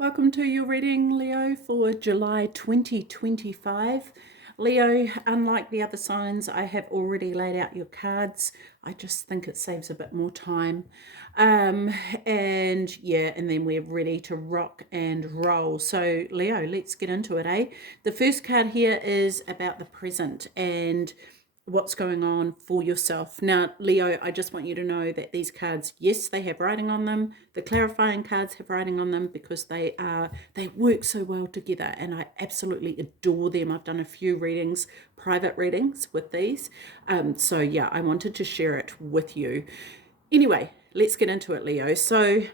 Welcome to your reading, Leo, for July 2025. Leo, unlike the other signs, I have already laid out your cards. I just think it saves a bit more time. And then we're ready to rock and roll. So, Leo, let's get into it, eh? The first card here is about the present and what's going on for yourself. Now, Leo, I just want you to know that these cards, yes, they have writing on them. The clarifying cards have writing on them because they work so well together, and I absolutely adore them. I've done a few readings, private readings with these. So yeah, I wanted to share it with you. Anyway, let's get into it, Leo. So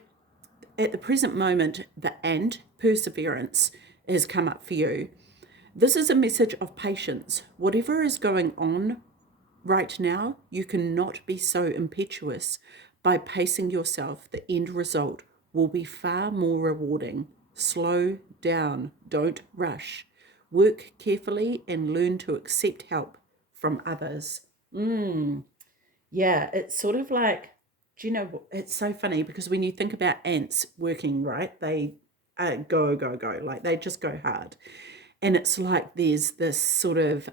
at the present moment, the and perseverance has come up for you. This is a message of patience. Whatever is going on right now, you cannot be so impetuous. By pacing yourself, the end result will be far more rewarding. Slow down, don't rush. Work carefully and learn to accept help from others. Yeah, it's sort of like, do you know what? It's so funny because when you think about ants working, right, they go, go, go, like they just go hard. And it's like there's this sort of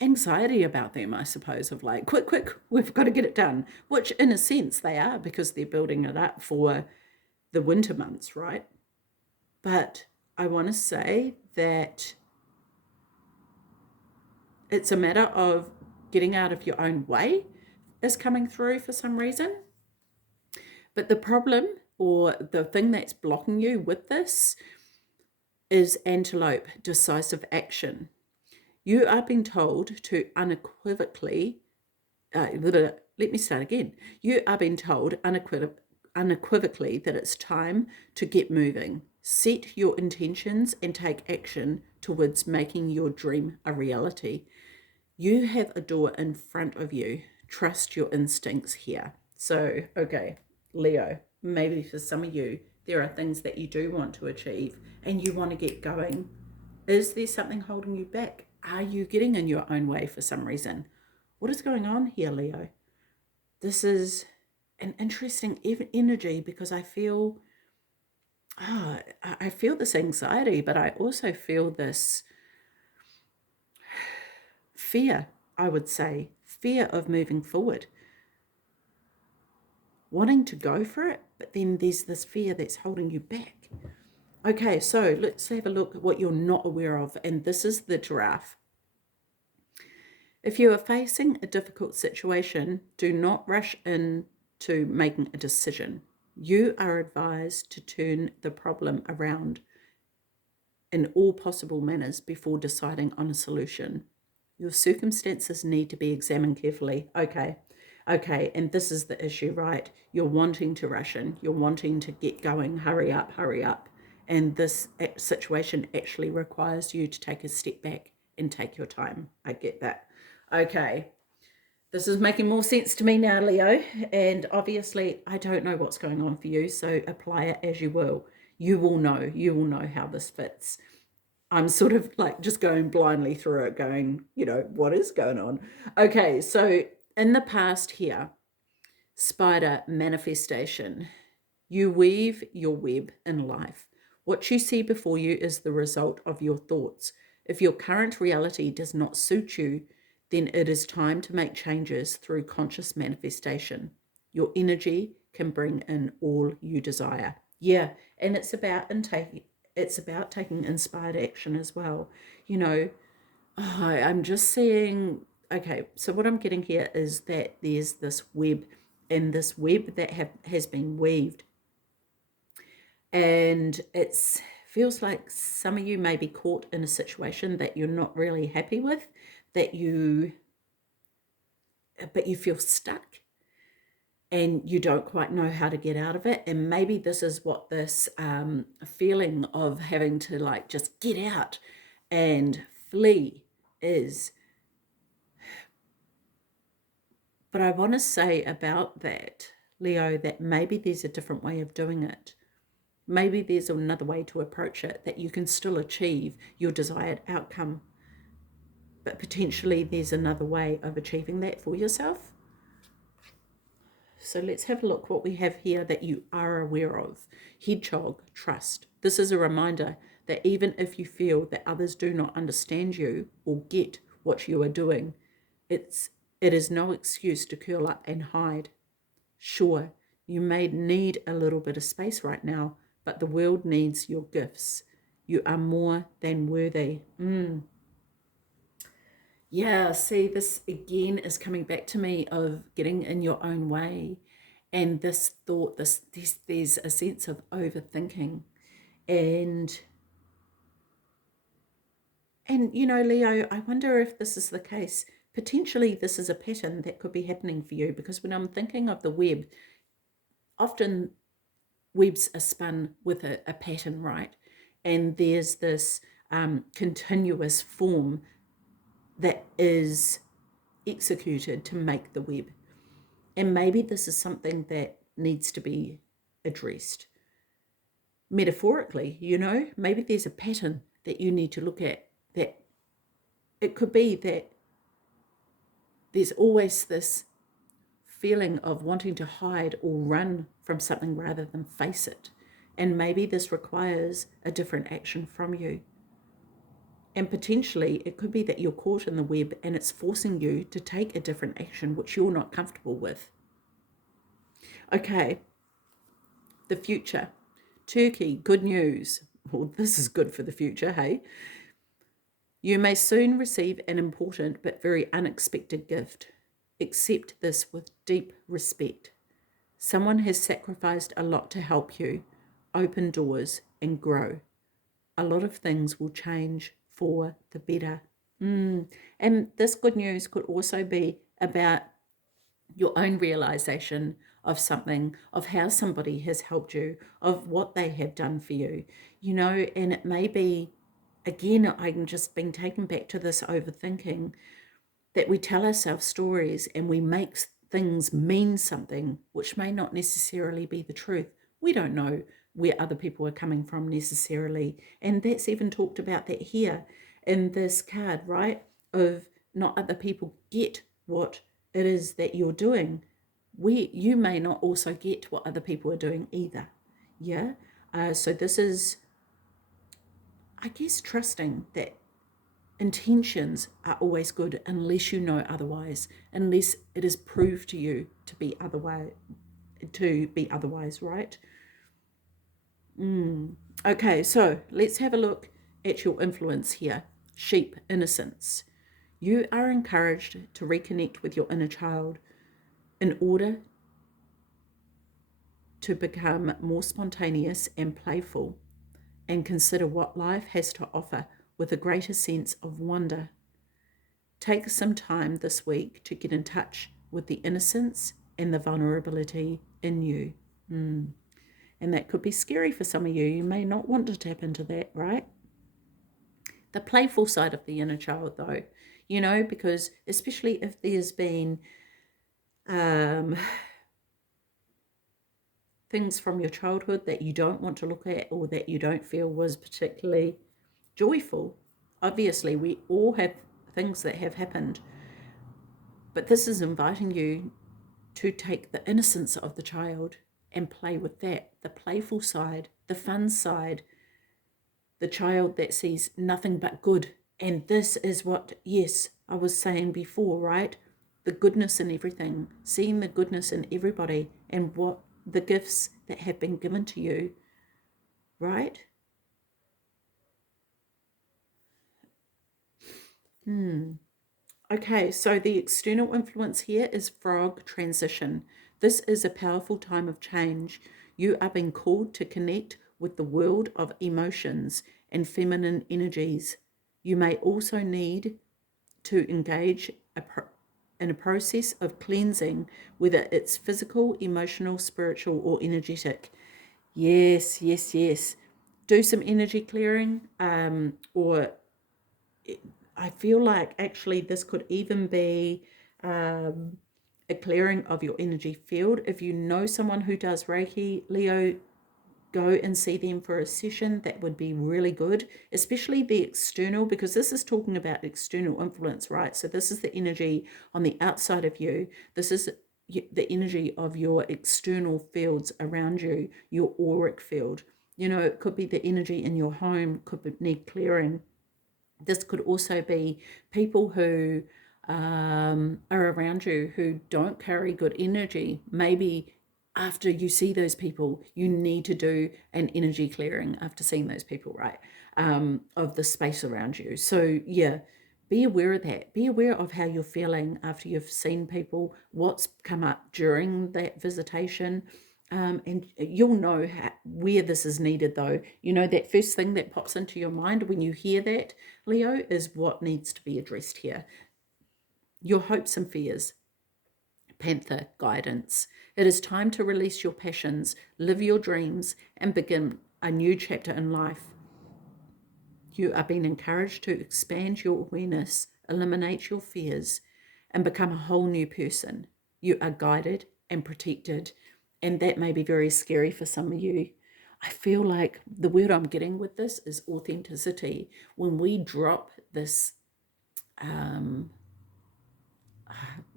anxiety about them, I suppose, of like, quick, quick, we've got to get it done, which in a sense they are because they're building it up for the winter months, right? But I want to say that it's a matter of getting out of your own way is coming through for some reason. But the problem or the thing that's blocking you with this is antelope, decisive action. You are being told to unequivocally, let me start again. You are being told unequivocally that it's time to get moving. Set your intentions and take action towards making your dream a reality. You have a door in front of you. Trust your instincts here. So, okay, Leo, maybe for some of you, there are things that you do want to achieve and you want to get going. Is there something holding you back? Are you getting in your own way for some reason? What is going on here, Leo? This is an interesting energy because I feel I feel this anxiety, but I also feel this fear, I would say, fear of moving forward, wanting to go for it, but then there's this fear that's holding you back. Okay, so let's have a look at what you're not aware of, and this is the giraffe. If you are facing a difficult situation, do not rush into making a decision. You are advised to turn the problem around in all possible manners before deciding on a solution. Your circumstances need to be examined carefully. Okay, and this is the issue, right? You're wanting to rush in, you're wanting to get going, hurry up, hurry up. And this situation actually requires you to take a step back and take your time. I get that. Okay, this is making more sense to me now, Leo. And obviously, I don't know what's going on for you, so apply it as you will. You will know how this fits. I'm sort of like just going blindly through it, going, what is going on? Okay, so in the past here, spider manifestation, you weave your web in life. What you see before you is the result of your thoughts. If your current reality does not suit you, then it is time to make changes through conscious manifestation. Your energy can bring in all you desire. Yeah, and it's about taking inspired action as well. I'm just seeing, okay, so what I'm getting here is that there's this web, and this web that has been weaved, and it's feels like some of you may be caught in a situation that you're not really happy with, but you feel stuck and you don't quite know how to get out of it. And maybe this is what this feeling of having to like just get out and flee is. But I want to say about that, Leo, that maybe there's a different way of doing it. Maybe there's another way to approach it that you can still achieve your desired outcome. But potentially there's another way of achieving that for yourself. So let's have a look what we have here that you are aware of. Hedgehog, trust. This is a reminder that even if you feel that others do not understand you or get what you are doing, it is no excuse to curl up and hide. Sure, you may need a little bit of space right now, but the world needs your gifts. You are more than worthy. Yeah, see, this again is coming back to me of getting in your own way. And this thought, there's a sense of overthinking. And you know, Leo, I wonder if this is the case. Potentially this is a pattern that could be happening for you, because when I'm thinking of the web, often webs are spun with a pattern, right? And there's this continuous form that is executed to make the web. And maybe this is something that needs to be addressed. Metaphorically, you know, maybe there's a pattern that you need to look at, that it could be that there's always this feeling of wanting to hide or run from something rather than face it. And maybe this requires a different action from you. And potentially it could be that you're caught in the web and it's forcing you to take a different action which you're not comfortable with. Okay, the future. Turkey, good news. Well, this is good for the future, hey? You may soon receive an important but very unexpected gift. Accept this with deep respect. Someone has sacrificed a lot to help you open doors and grow. A lot of things will change for the better. And this good news could also be about your own realization of something, of how somebody has helped you, of what they have done for you, you know. And it may be, again, I'm just being taken back to this overthinking, that we tell ourselves stories and we make things mean something which may not necessarily be the truth. We don't know where other people are coming from necessarily. And that's even talked about that here in this card, right? Of not other people get what it is that you're doing. You may not also get what other people are doing either. Yeah. So this is, I guess, trusting that intentions are always good unless you know otherwise, unless it is proved to you to be otherwise, right? Okay, so let's have a look at your influence here. Sheep, innocence. You are encouraged to reconnect with your inner child in order to become more spontaneous and playful, and consider what life has to offer with a greater sense of wonder. Take some time this week to get in touch with the innocence and the vulnerability in you. And that could be scary for some of you. You may not want to tap into that, right? The playful side of the inner child, though, you know, because especially if there's been things from your childhood that you don't want to look at, or that you don't feel was particularly joyful. Obviously, we all have things that have happened, but this is inviting you to take the innocence of the child and play with that, the playful side, the fun side, the child that sees nothing but good. And this is what, yes, I was saying before, right? The goodness in everything, seeing the goodness in everybody and what the gifts that have been given to you, right? Okay, so the external influence here is frog transition. This is a powerful time of change. You are being called to connect with the world of emotions and feminine energies. You may also need to engage in a process of cleansing, whether it's physical, emotional, spiritual, or energetic. Yes, yes, yes. Do some energy clearing, or I feel like actually this could even be a clearing of your energy field. If you know someone who does Reiki, Leo, go and see them for a session. That would be really good, especially the external, because this is talking about external influence, right? So this is the energy on the outside of you. This is the energy of your external fields around you, your auric field. You know, it could be the energy in your home, need clearing. This could also be people who are around you who don't carry good energy. Maybe after you see those people, you need to do an energy clearing after seeing those people, right? Of the space around you. So, yeah, be aware of that. Be aware of how you're feeling after you've seen people, what's come up during that visitation. And you'll know where this is needed, though. You know, that first thing that pops into your mind when you hear that, Leo, is what needs to be addressed here. Your hopes and fears. Panther guidance. It is time to release your passions, live your dreams, and begin a new chapter in life. You are being encouraged to expand your awareness, eliminate your fears, and become a whole new person. You are guided and protected, and that may be very scary for some of you. I feel like the word I'm getting with this is authenticity. When we drop this,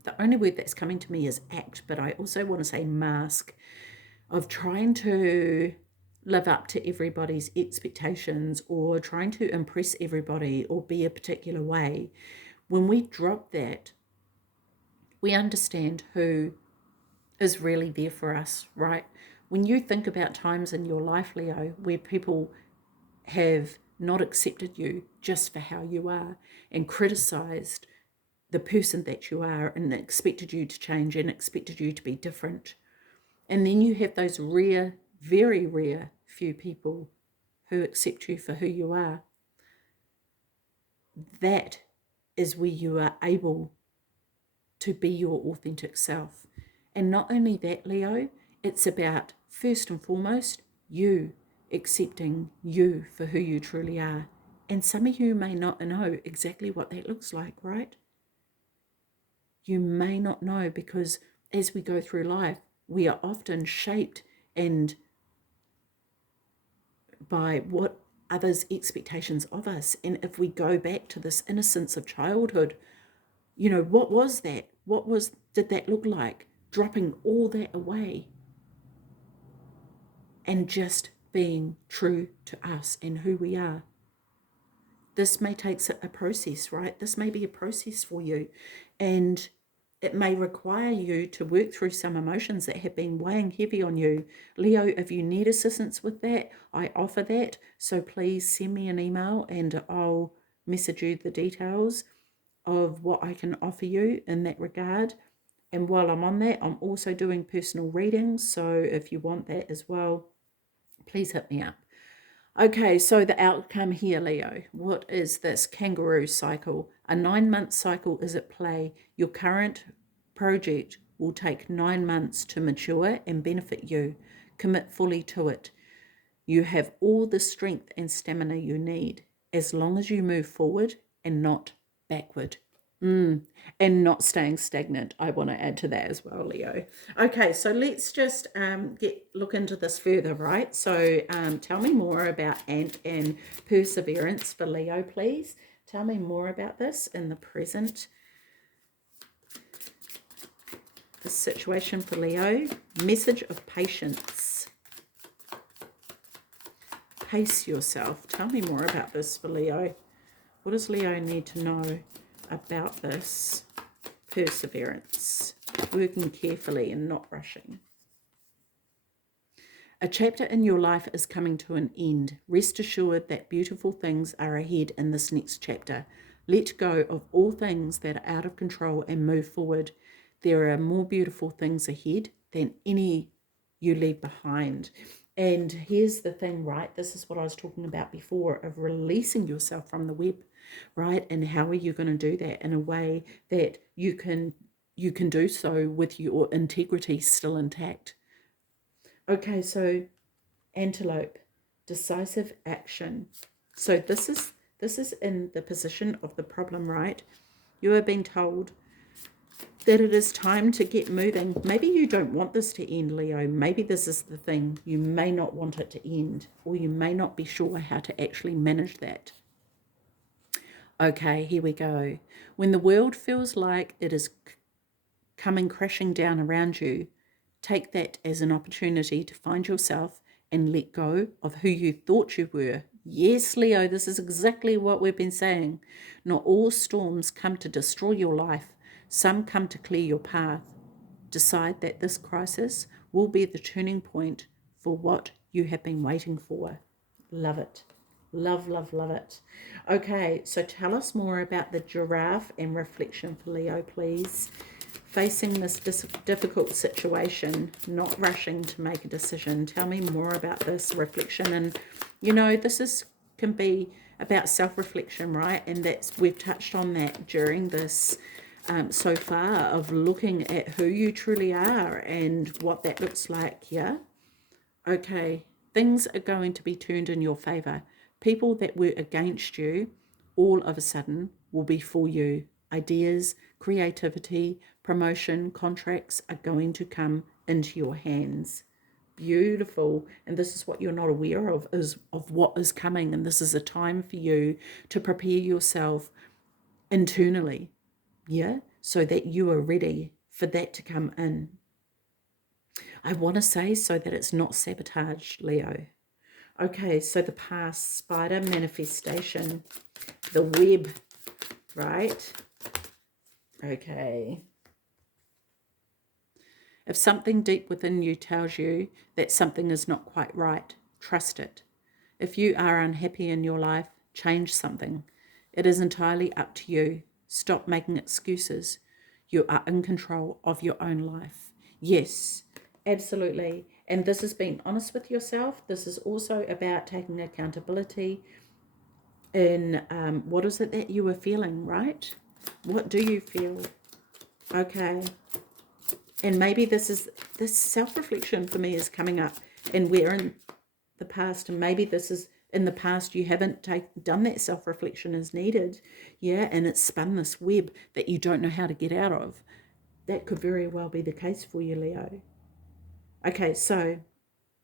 the only word that's coming to me is act, but I also want to say mask, of trying to live up to everybody's expectations or trying to impress everybody or be a particular way. When we drop that, we understand who is really there for us, right? When you think about times in your life, Leo, where people have not accepted you just for how you are and criticized the person that you are and expected you to change and expected you to be different. And then you have those rare, very rare few people who accept you for who you are. That is where you are able to be your authentic self. And not only that, Leo, it's about, first and foremost, you accepting you for who you truly are. And some of you may not know exactly what that looks like, right? You may not know, because as we go through life, we are often shaped and by what others' expectations of us. And if we go back to this innocence of childhood, you know, what was that? Did that look like? Dropping all that away and just being true to us and who we are. This may take a process, right? This may be a process for you. And it may require you to work through some emotions that have been weighing heavy on you. Leo, if you need assistance with that, I offer that. So please send me an email and I'll message you the details of what I can offer you in that regard. And while I'm on that, I'm also doing personal readings. So if you want that as well, please hit me up. Okay, so the outcome here, Leo. What is this kangaroo cycle? A 9-month cycle is at play. Your current project will take 9 months to mature and benefit you. Commit fully to it. You have all the strength and stamina you need as long as you move forward and not backward. And not staying stagnant. I want to add to that as well, Leo. Okay, so let's just look into this further, right? So tell me more about and perseverance for Leo, please. Tell me more about this in the present. The situation for Leo. Message of patience. Pace yourself. Tell me more about this for Leo. What does Leo need to know about this? Perseverance, working carefully and not rushing. A chapter in your life is coming to an end. Rest assured that beautiful things are ahead in this next chapter. Let go of all things that are out of control and move forward. There are more beautiful things ahead than any you leave behind. And here's the thing, right? This is what I was talking about before, of releasing yourself from the web, right? And how are you going to do that in a way that you can do so with your integrity still intact? Okay, so antelope, decisive action. So this is in the position of the problem, right? You are being told that it is time to get moving. Maybe you don't want this to end, Leo. Maybe this is the thing. You may not want it to end, or you may not be sure how to actually manage that. Okay, here we go. When the world feels like it is coming crashing down around you, take that as an opportunity to find yourself and let go of who you thought you were. Yes, Leo, this is exactly what we've been saying. Not all storms come to destroy your life. Some come to clear your path. Decide that this crisis will be the turning point for what you have been waiting for. Love it. Love, love, love it. Okay, so tell us more about the giraffe and reflection for Leo, please. Facing this difficult situation, not rushing to make a decision. Tell me more about this reflection. And, this can be about self-reflection, right? And we've touched on that during this so far, of looking at who you truly are and what that looks like, yeah? Okay, things are going to be turned in your favor. People that were against you all of a sudden will be for you. Ideas, creativity, promotion, contracts are going to come into your hands. Beautiful. And this is what you're not aware of, is of what is coming. And this is a time for you to prepare yourself internally, yeah, so that you are ready for that to come in. I want to say so that it's not sabotage, Leo. Okay, so the past, spider manifestation, the web, right? Okay. If something deep within you tells you that something is not quite right, trust it. If you are unhappy in your life, change something. It is entirely up to you. Stop making excuses. You are in control of your own life. Yes, absolutely. And this is being honest with yourself. This is also about taking accountability in what is it that you are feeling, right? What do you feel? Okay. And maybe this self-reflection for me is coming up, and we're in the past, and maybe this is in the past you haven't done that self-reflection as needed, yeah, and it's spun this web that you don't know how to get out of. That could very well be the case for you, Leo. Okay, so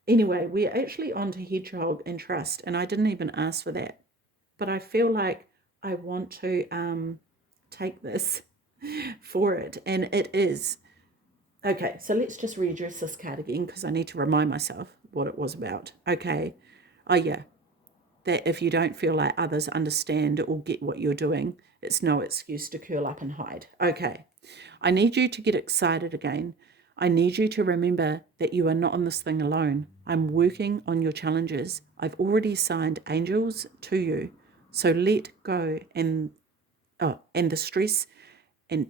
anyway, we're actually on to hedgehog and trust, and I didn't even ask for that, but I feel like I want to take this for it, and it is. Okay, so let's just readdress this card again, because I need to remind myself what it was about. Okay. Oh, yeah. That if you don't feel like others understand or get what you're doing, it's no excuse to curl up and hide. Okay. I need you to get excited again. I need you to remember that you are not on this thing alone. I'm working on your challenges. I've already assigned angels to you. So let go and the stress and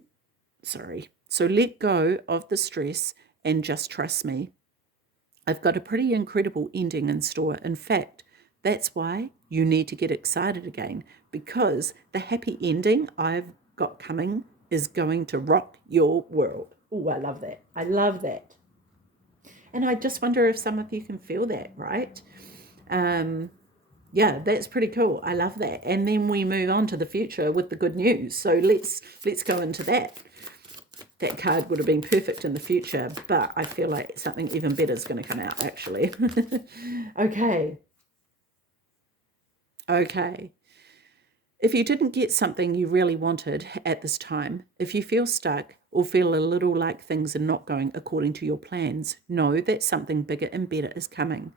So let go of the stress and just trust me. I've got a pretty incredible ending in store. In fact, that's why you need to get excited again, because the happy ending I've got coming is going to rock your world. Oh, I love that. I love that. And I just wonder if some of you can feel that, right? Yeah, that's pretty cool. I love that. And then we move on to the future with the good news. So let's go into that. That card would have been perfect in the future, but I feel like something even better is going to come out, actually. Okay. Okay. If you didn't get something you really wanted at this time, if you feel stuck or feel a little like things are not going according to your plans, know that something bigger and better is coming.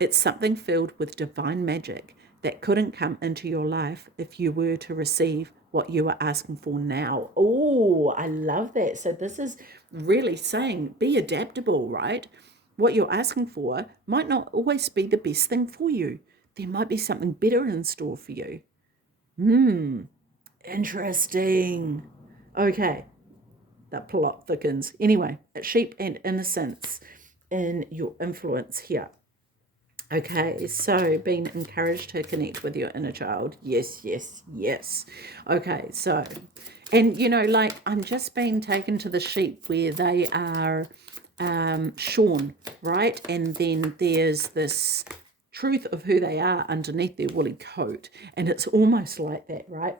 It's something filled with divine magic that couldn't come into your life if you were to receive what you are asking for now. Oh, I love that. So this is really saying be adaptable, right? What you're asking for might not always be the best thing for you. There might be something better in store for you. Interesting. Okay, the plot thickens. Anyway, sheep and innocence in your influence here. Okay, so being encouraged to connect with your inner child. Yes, yes, yes. Okay, so, and like I'm just being taken to the sheep where they are shorn, right? And then there's this truth of who they are underneath their woolly coat. And it's almost like that, right?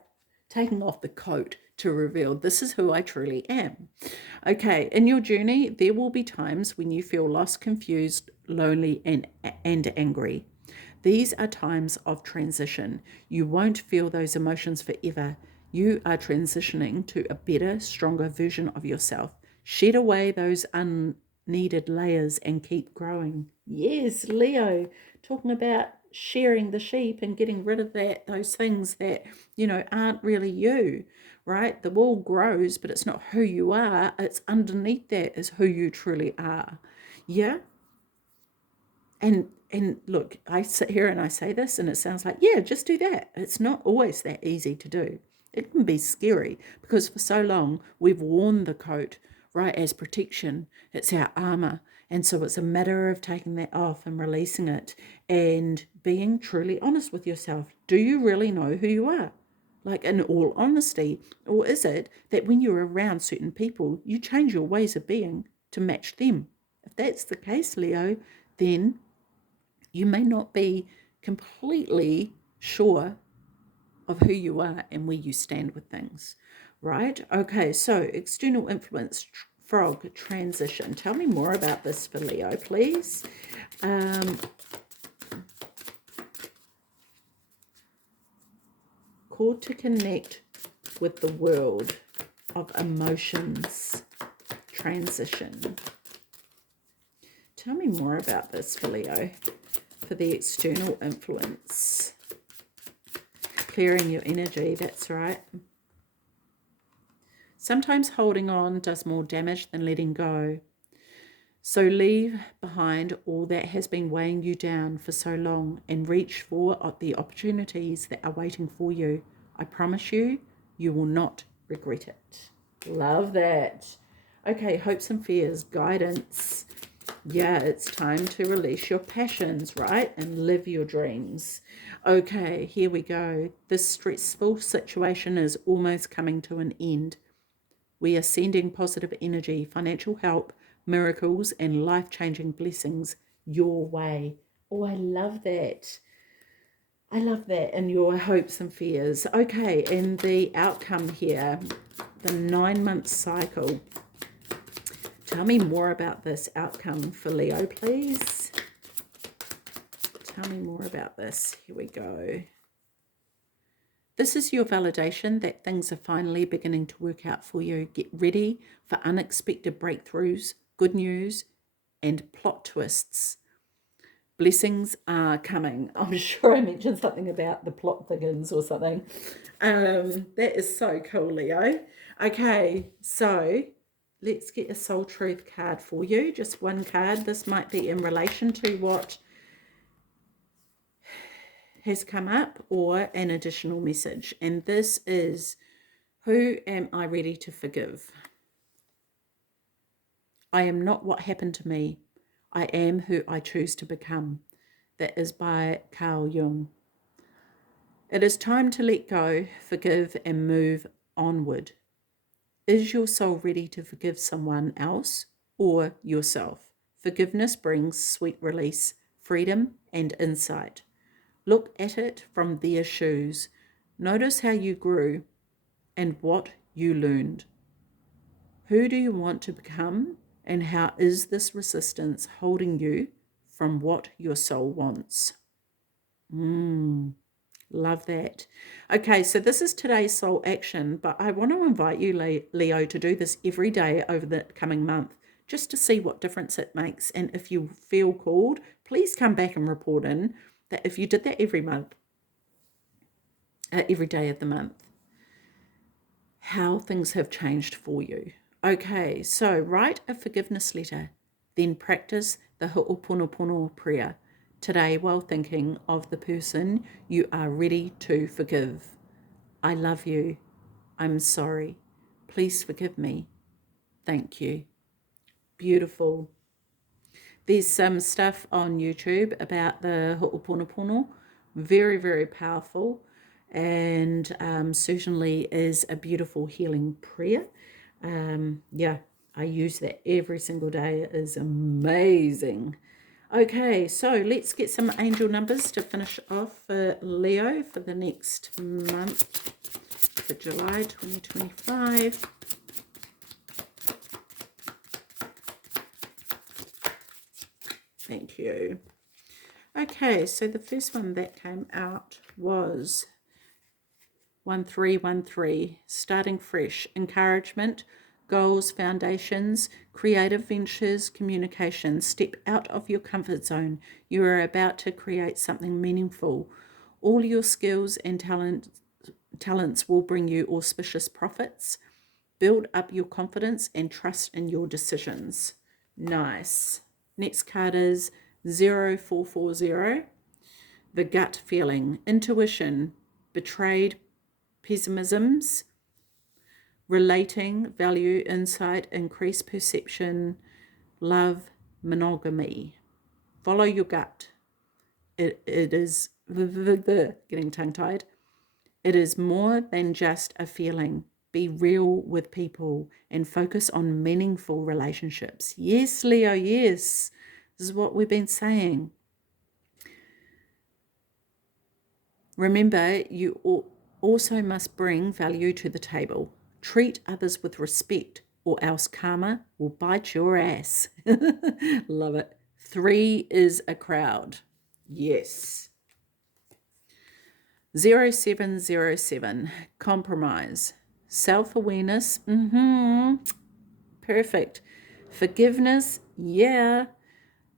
Taking off the coat to reveal this is who I truly am. Okay, in your journey, there will be times when you feel lost, confused, lonely, and angry. These are times of transition. You won't feel those emotions forever. You are transitioning to a better, stronger version of yourself. Shed away those unneeded layers and keep growing. Yes, Leo, talking about shearing the sheep and getting rid of those things that, aren't really you, right? The wool grows, but it's not who you are. It's underneath that is who you truly are. Yeah? And look, I sit here and I say this and it sounds like, yeah, just do that. It's not always that easy to do. It can be scary because for so long we've worn the coat, right, as protection. It's our armor. And so it's a matter of taking that off and releasing it and being truly honest with yourself. Do you really know who you are? Like, in all honesty, or is it that when you're around certain people, you change your ways of being to match them? If that's the case, Leo, then you may not be completely sure of who you are and where you stand with things, right? Okay, so external influence, frog transition. Tell me more about this for Leo, please. Called to connect with the world of emotions, transition. Tell me more about this for Leo, for the external influence. Clearing your energy, that's right. Sometimes holding on does more damage than letting go. So leave behind all that has been weighing you down for so long and reach for the opportunities that are waiting for you. I promise you, you will not regret it. Love that. Okay, hopes and fears, guidance. Yeah, it's time to release your passions, right? And live your dreams. Okay, here we go. This stressful situation is almost coming to an end. We are sending positive energy, financial help, miracles, and life-changing blessings your way. Oh, I love that. I love that. And your hopes and fears. Okay, and the outcome here, the 9-month cycle. Tell me more about this outcome for Leo, please. Tell me more about this. Here we go. This is your validation that things are finally beginning to work out for you. Get ready for unexpected breakthroughs, good news, and plot twists. Blessings are coming. I'm sure I mentioned something about the plot thickens or something. That is so cool, Leo. Okay, so let's get a soul truth card for you. Just one card. This might be in relation to what has come up or an additional message. And this is, who am I ready to forgive? I am not what happened to me. I am who I choose to become. That is by Carl Jung. It is time to let go, forgive, and move onward. Is your soul ready to forgive someone else or yourself? Forgiveness brings sweet release, freedom, and insight. Look at it from their shoes. Notice how you grew and what you learned. Who do you want to become, and how is this resistance holding you from what your soul wants? Love that. Okay, so this is today's soul action, but I want to invite you, Leo, to do this every day over the coming month, just to see what difference it makes. And if you feel called, please come back and report in that if you did that every month, every day of the month, how things have changed for you. Okay, so write a forgiveness letter, then practice the Ho'oponopono prayer today while thinking of the person you are ready to forgive. I love you. I'm sorry. Please forgive me. Thank you. Beautiful. There's some stuff on YouTube about the Ho'oponopono. Very, very powerful, and certainly is a beautiful healing prayer. Yeah, I use that every single day. It is amazing. Okay, so let's get some angel numbers to finish off for Leo for the next month, for July 2025. Thank you. Okay, so the first one that came out was 1313, starting fresh, encouragement, goals, foundations, creative ventures, communication. Step out of your comfort zone. You are about to create something meaningful. All your skills and talents will bring you auspicious profits. Build up your confidence and trust in your decisions. Nice. Next card is 0440. The gut feeling, intuition, betrayed pessimisms, relating, value, insight, increased perception, love, monogamy. Follow your gut. It is getting tongue-tied. It is more than just a feeling. Be real with people and focus on meaningful relationships. Yes, Leo, yes. This is what we've been saying. Remember, you also must bring value to the table. Treat others with respect, or else karma will bite your ass. Love it. 3 is a crowd. Yes. 0707, compromise. Self-awareness, perfect. Forgiveness, yeah.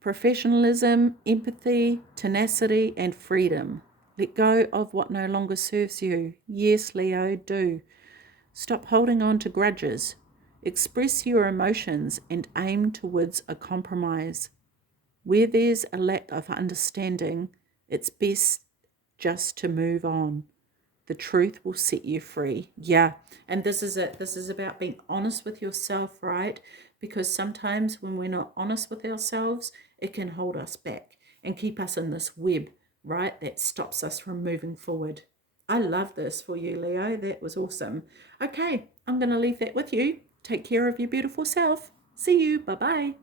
Professionalism, empathy, tenacity, and freedom. Let go of what no longer serves you. Yes, Leo, do. Stop holding on to grudges. Express your emotions and aim towards a compromise. Where there's a lack of understanding, it's best just to move on. The truth will set you free. Yeah, and this is it. This is about being honest with yourself, right? Because sometimes when we're not honest with ourselves, it can hold us back and keep us in this web, right? That stops us from moving forward. I love this for you, Leo. That was awesome. Okay, I'm going to leave that with you. Take care of your beautiful self. See you. Bye-bye.